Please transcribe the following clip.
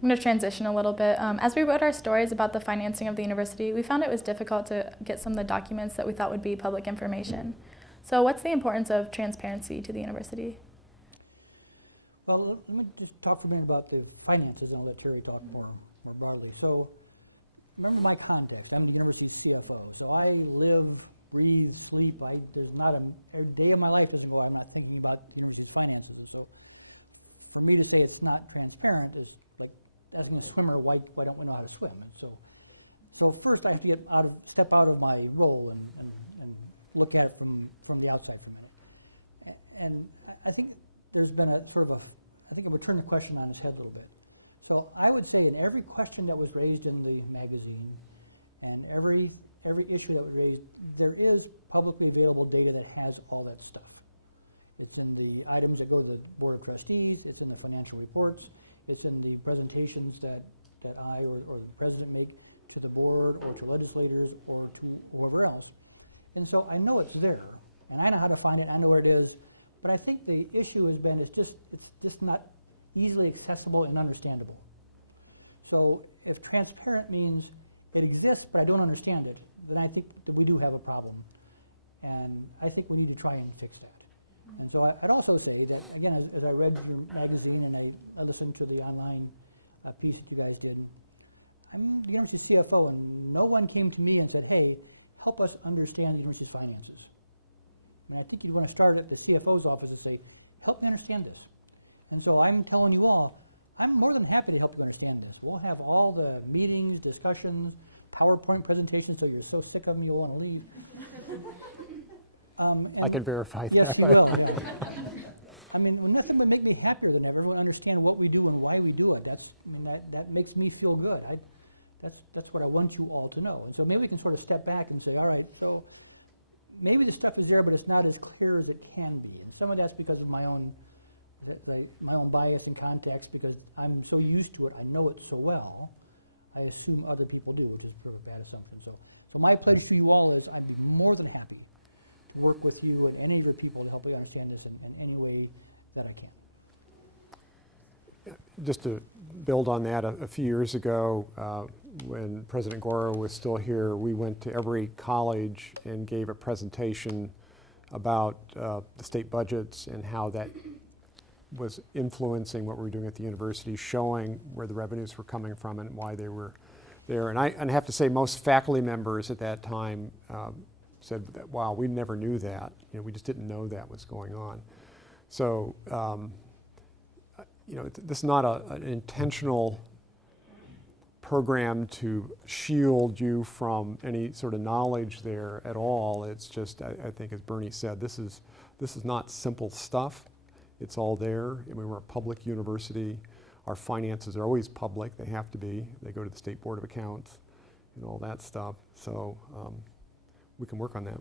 I'm going to transition a little bit. As we wrote our stories about the financing of the university, we found it was difficult to get some of the documents that we thought would be public information. So what's the importance of transparency to the university? Well, let me just talk for a minute about the finances, and I'll let Terry talk more broadly. So remember my context. I'm the university's CFO. So I live, breathe, sleep. There's not a day of my life doesn't go I'm not thinking about the university's finances. And so for me to say it's not transparent is like asking a swimmer, why don't we know how to swim? And so first I have to step out of my role and look at it from the outside for a minute. And I think there's been I think I would turn the question on its head a little bit. So I would say in every question that was raised in the magazine and every issue that was raised, there is publicly available data that has all that stuff. It's in the items that go to the Board of Trustees, it's in the financial reports, it's in the presentations that I or the president make to the board or to legislators or to whoever else. And so I know it's there, and I know how to find it, I know what it is, but I think the issue has been it's just not easily accessible and understandable. So if transparent means it exists but I don't understand it, then I think that we do have a problem. And I think we need to try and fix that. And so I'd also say that, again, as I read your magazine and I listened to the online piece that you guys did, I'm the university CFO and no one came to me and said, hey, help us understand the university's finances. I mean, I think you'd want to start at the CFO's office and say, help me understand this. And so I'm telling you all, I'm more than happy to help you understand this. We'll have all the meetings, discussions, PowerPoint presentations, so you're so sick of me you'll want to leave. And I can verify that. Yes, he will, yeah. I mean, nothing would make me happier than have everyone understand what we do and why we do it. That makes me feel good. That's what I want you all to know. And so maybe we can sort of step back and say, all right, so maybe the stuff is there, but it's not as clear as it can be. And some of that's because of my own bias and context, because I'm so used to it, I know it so well, I assume other people do, which is sort of a bad assumption. So my pledge to you all is I'd be more than happy to work with you and any of your people to help you understand this in any way that I can. Just to build on that, a few years ago, when President Gora was still here, we went to every college and gave a presentation about the state budgets and how that was influencing what we were doing at the university, showing where the revenues were coming from and why they were there. And I have to say, most faculty members at that time said that, wow, we never knew that. We just didn't know that was going on. So, this is not an intentional program to shield you from any sort of knowledge there at all. It's just, I think, as Bernie said, this is not simple stuff. It's all there. I mean, we're a public university. Our finances are always public. They have to be. They go to the State Board of Accounts and all that stuff. So we can work on that.